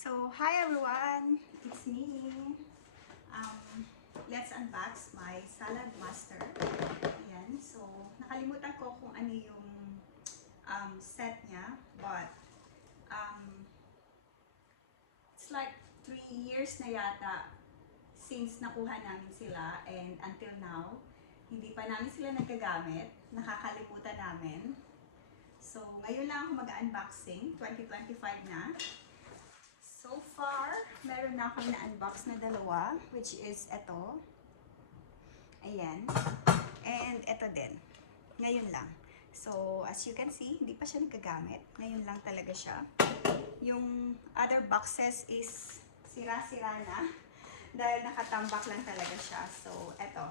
So, hi everyone! It's me. Let's unbox my Salad Master. Ayan. So, nakalimutan ko kung ano yung set niya. But, it's like 3 years na yata since nakuha namin sila. And until now, hindi pa namin sila nagagamit. Nakakalimutan namin. So, ngayon lang ako mag-unboxing. 2025 na. So far, meron na akong na-unbox na dalawa, which is ito. Ayan. And ito din. Ngayon lang. So, as you can see, hindi pa siya nagagamit. Ngayon lang talaga siya. Yung other boxes is sira-sira na. Dahil nakatambak lang talaga siya. So, ito.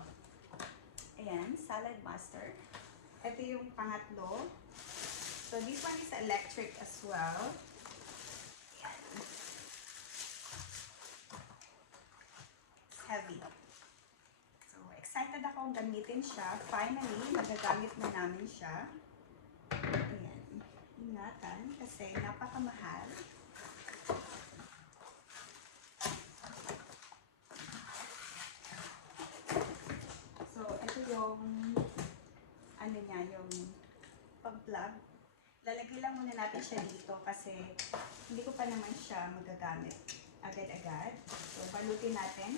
Ayan, Salad Master. Ito yung pangatlo. So, this one is electric as well. Heavy. So, excited akong gamitin siya. Finally, magagamit na namin siya. Ayan. Ingatan kasi napakamahal. So, ito yung ano niya, yung pag-plug. Lalagay lang muna natin siya dito kasi hindi ko pa naman siya magagamit agad-agad. So, balutin natin.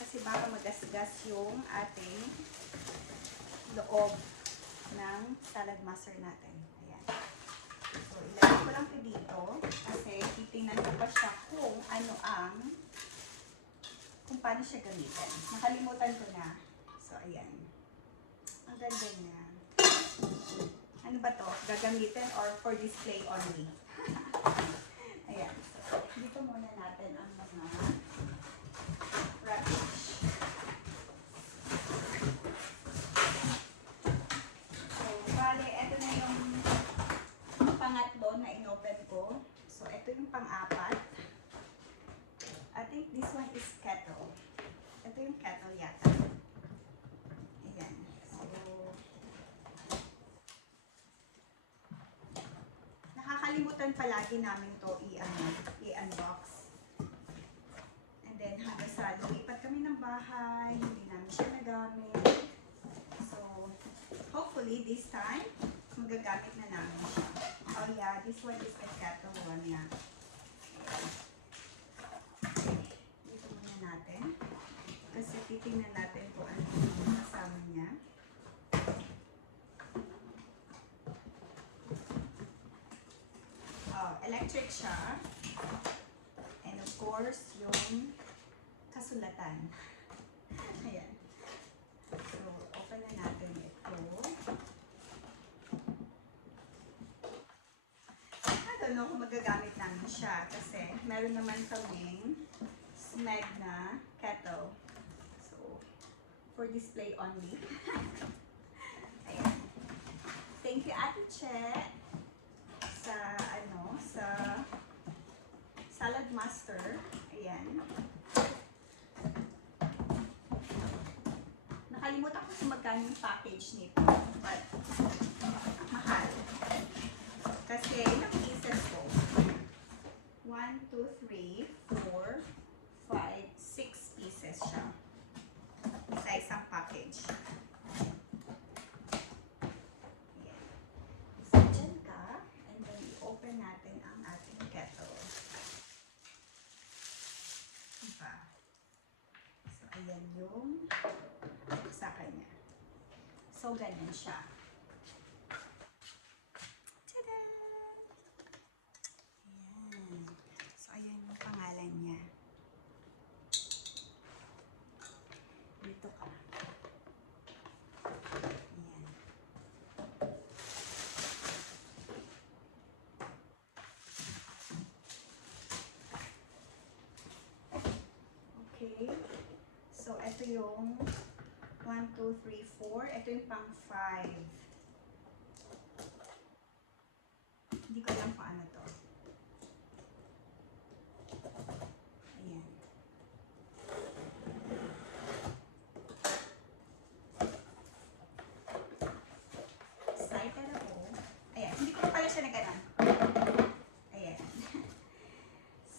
Kasi baka magasgas yung ating loob ng Salad Master natin. Ayan. So, ilagay ko lang ito dito kasi titingnan ko pa siya kung paano siya gamitin. Nakalimutan ko na. So, ayan. Ang ganda niya. Ano ba to? Gagamitin or for display only? Ayan. So, dito muna natin ang mga wrapping. So, bale, ito na yung pangatlo na inopen ko. So, ito yung pang-apat. I think this one is kettle. Ito yung kettle yata. Ayan. So, nakakalimutan palagi namin to i-unbox. And then, hanggang sa lumipat kami ng bahay, hindi namin siya nagamit. So, hopefully, this time, magagamit na namin siya. Oh yeah, this one is the kettle one niya. Dito muna natin. Kasi titingnan natin kung ano yung kasama niya. Oh, electric siya. And of course, yung kasulatan. Ayan. So, open na natin ito. I don't know kung magagamit namin siya kasi meron naman kaming Smeg na kettle. So, for display only. Ayan. Thank you, Ate Che, sa Salad Master. Ayan. Nakalimutan ko kung magkano yung package nito. But, mahal. Kasi, ilang pieces ko? 1, 2, 3, 4, 5, 6 pieces siya. Sa isang package. Ayan. So, dyan ka. And then, i-open natin ang ating kettle. Diba? So, ayan yung sa kanya. So, ganyan siya. Tada! Ayan. So, ayan yung pangalan niya. Dito ka. Ayan. Okay. So, ito yung 1, 2, 3, 4. Ito yung pang 5. Hindi ko alam paano to. Ayan. Excited ako. Ayan. Hindi ko pala siya nagana. Ayan.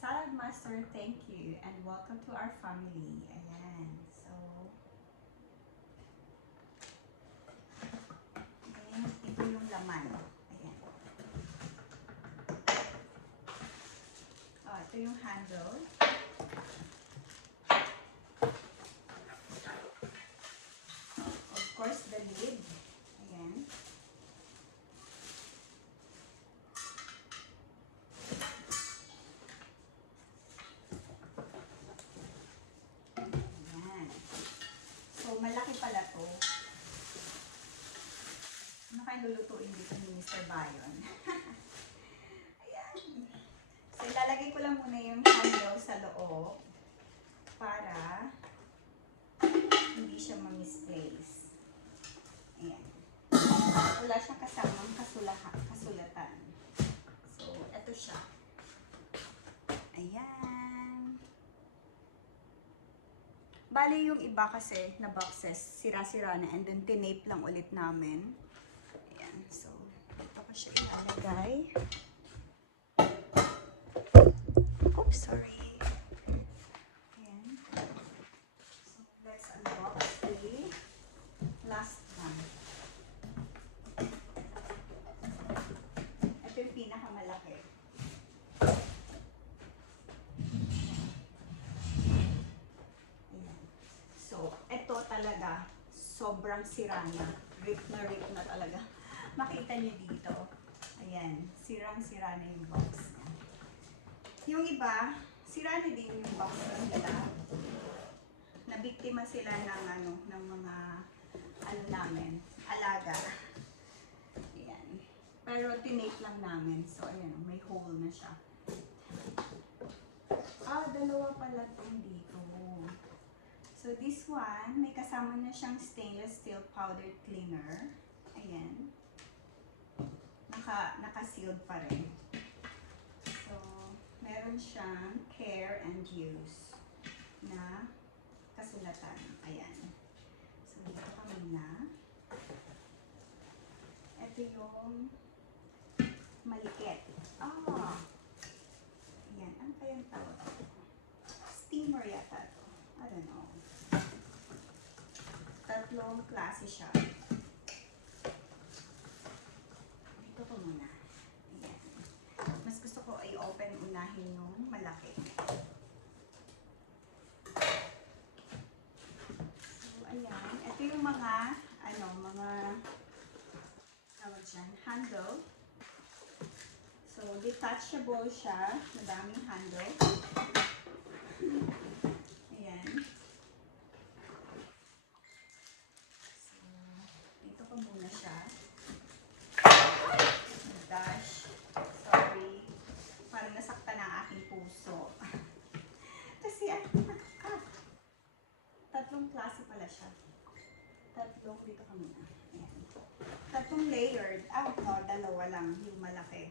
Salad Master thank you and welcome to our family. Ayan. So, and ito yung laman. Ayan. Oh, ito yung handle. Of course, the lid. Ayan. Ayan. So, malaki pala to. Ano kayo lulutuin dito ni Mr. Bayon? Ayan. So, ilalagay ko lang muna yung handle sa loob para hindi siya ma-misplace. Ayan. Wala siyang kasamang kasulatan. So, eto siya. Ayan. Bali yung iba kasi na boxes, sira-sira na and then tinape lang ulit namin. Ayan. So, ito ko siya ilalagay. Oops, sorry. Ayan. So, let's unbox the last one. Ito yung pinakamalaki. Ayan. So, ito talaga, sobrang sira na. Rip na talaga. Makita niyo dito. Ayan, sirang-sira na yung box niya. Yung iba, sira na din yung box nila. Nabiktima sila ng mga namin, alaga. Ayan. Pero tinape lang namin. So, ayan, may hole na siya. Ah, dalawa pala itong dito. So, this one, may kasama na siyang stainless steel powder cleaner. Ayan. Naka-sealed pa rin. So, meron siyang care and use na kasulatan. Ayan. So, dito kami na. Ito yung maliit. Ah! Ayan. Ano kayang tawag? Steamer yata ito. I don't know. Tatlong klase siya. Dito ko muna. Ayan. Mas gusto ko ay open unahin yung malaki. So, ayan. Ito yung mga tawag dyan, handle. So, detachable siya. Madaming handle. Ayan. So, dito ko muna siya. Oh gosh. Sorry. Parang nasaktan ang aking puso. Kasi, tatlong klase pala siya. Tatlong, dito ka muna. Ayan. Tatlong layered. No, dalawa lang. Yung malaki.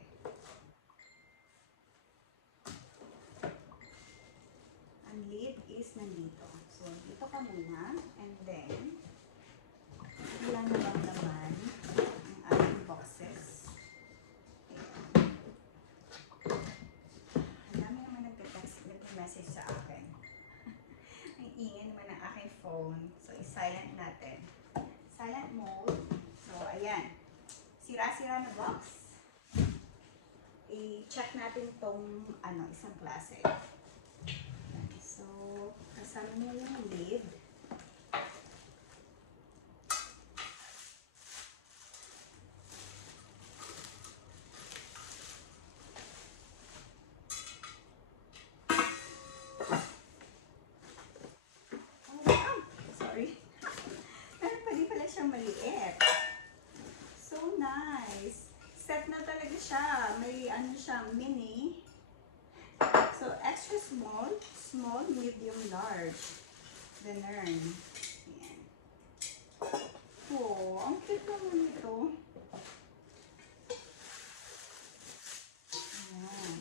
Ang lid is nandito. So, dito ka muna. And then, ilan na lang naman ang ating boxes. Ayan. Ang dami naman nag-message sa akin. Ang ingay naman ng aking phone. So, i-silent natin. Silent mode. So, ayan. Sira-sira na box. I-check natin itong isang klase. Ayan. So, kasama niya yung lid. Sorry. Meron pa din pala siyang maliit. So nice. Set na talaga siya. May siya, mini. So extra small, small, medium, large. Ganun. Ayan. Oh, ang cute naman ito. Ayan.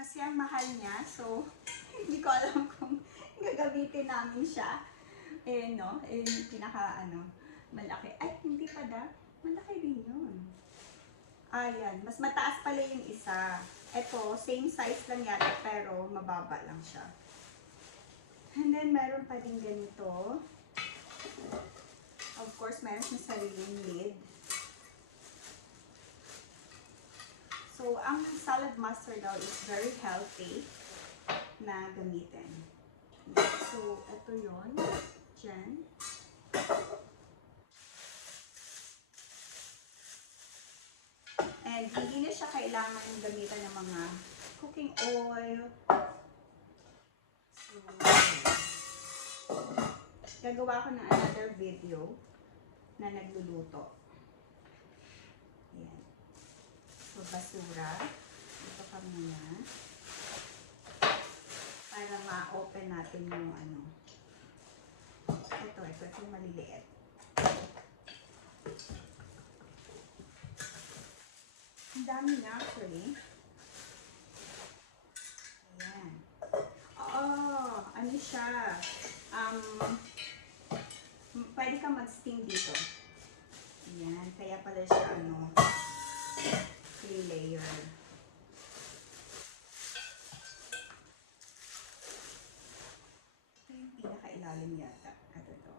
Kasi ang mahal niya, so hindi ko alam kung gagamitin namin siya. Pinaka malaki. Ay, hindi pa da. Malaki din yun. Ayan, mas mataas pala yung isa. Ito, same size lang yata, pero mababa lang siya. And then, meron pa din ganito. Of course, meron siyang sariling lid. So, ang salad mustard daw is very healthy na gamitin. So, ito yun. Diyan. And hindi na siya kailangan gamitan ng mga cooking oil. So, gagawa ko ng another video na nagluluto. Ayan. So, basura. Ito ka muna. Para ma-open natin yung ano. Ito yung maliliit. Ang dami na actually. Ayan. Oo, ano siya. Pwede ka mag-steam dito. Ayan, kaya pala siya ano, 3 layer. Ito yung pinaka-ilalim yata. Ito to.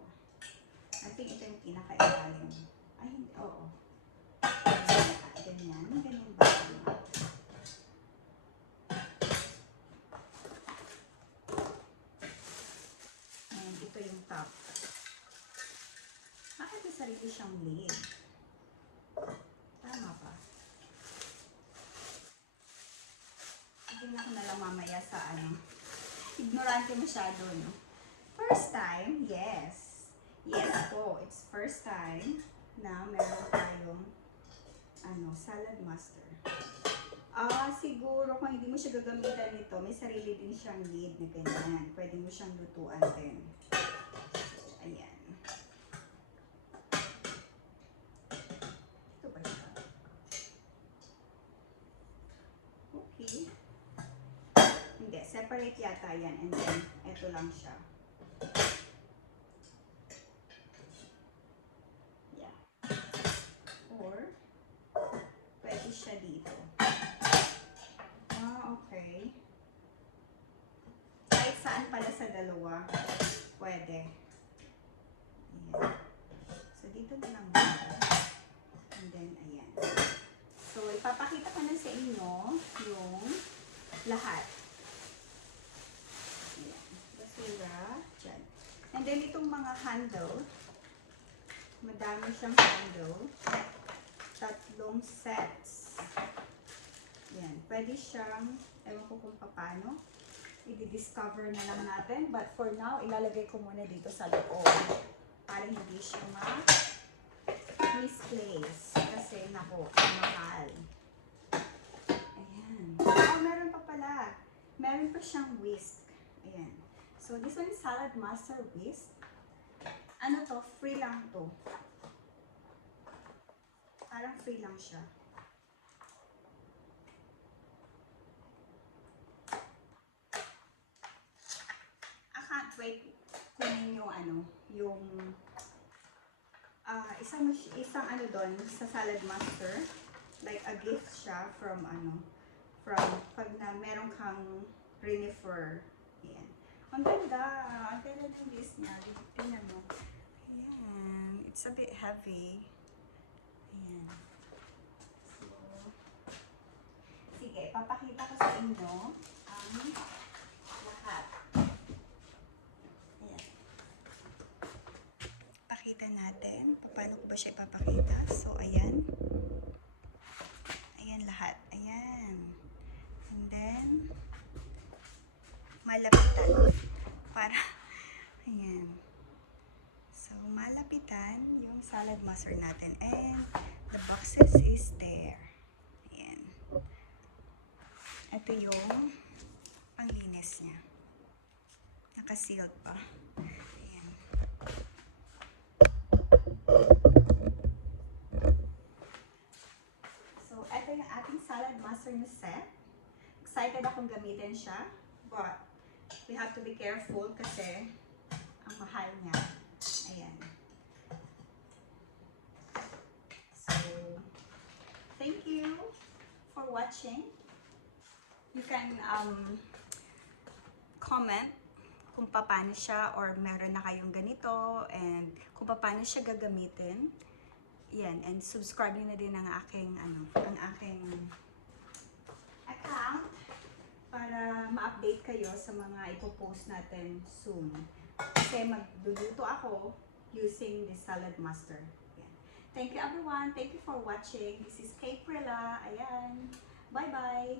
I think ito yung pinaka-ilalim. Ay, hindi, oo. Ganyan ba? And ito yung top. Bakit may sarili siyang lid? Tama pa. Tignan ko na lang mamaya sa ano. Ignorante masyado, no? First time, yes. Yes po, it's first time na meron tayong ano, salad mustard. Siguro kung hindi mo siya gagamitan nito, may sarili din siyang lid na ganyan. Pwede mo siyang lutuan din. So, ayan. Ito ba siya? Okay. Hindi, separate yata yan. And then, ito lang siya. Yeah. Or, pwede siya dito. Okay. Kahit saan pala sa dalawa, pwede. Ayan. So, dito na lang dito. And then, ayan. So, ipapakita ko na sa inyo yung lahat. Ayan. Basura. Diyan. And then, itong mga handle, madami siyang handle. 3 sets. Yan. Pwede siyang, ewan ko kung paano, i-discover na lang natin. But for now, ilalagay ko muna dito sa loob para hindi siya misplace. Kasi, nako, mahal. Ayan. Meron pa pala. Meron pa siyang whisk. Ayan. So, this one is salad mustard whisk. Ano to? Free lang to. Parang free lang siya. I can't wait kunin yung ano, yung isang ano doon sa salad master. Like a gift siya from pag na meron kang renifer. Ayan. Ang ganda. Ang ganda ng list niya. Tingnan mo. Ayan. It's a bit heavy. Ayan. So, sige, papakita ko sa inyo ang lahat. Ayan. Pakita natin. Paano ko ba siya ipapakita? So, ayan. Ayan lahat. Ayan. And then, malapitan. Para, ayan. So, malapitan yung salad mustard natin. And, the boxes is there. Ayan. Ito yung panglinis niya. Naka-sealed pa. Ayan. So, ito yung ating salad mustard na set. Excited akong gamitin siya. But, we have to be careful kasi ang mahal niya. Ayan. So, thank you! for watching. You can comment kung paano siya or meron na kayong ganito and kung paano siya gagamitin. Yan, and subscribe na din ang aking account para ma-update kayo sa mga ipopost natin soon. Kasi magluluto ako using the salad master. Yan. Thank you everyone. Thank you for watching. This is Kate Prilla. Ayan. Bye-bye.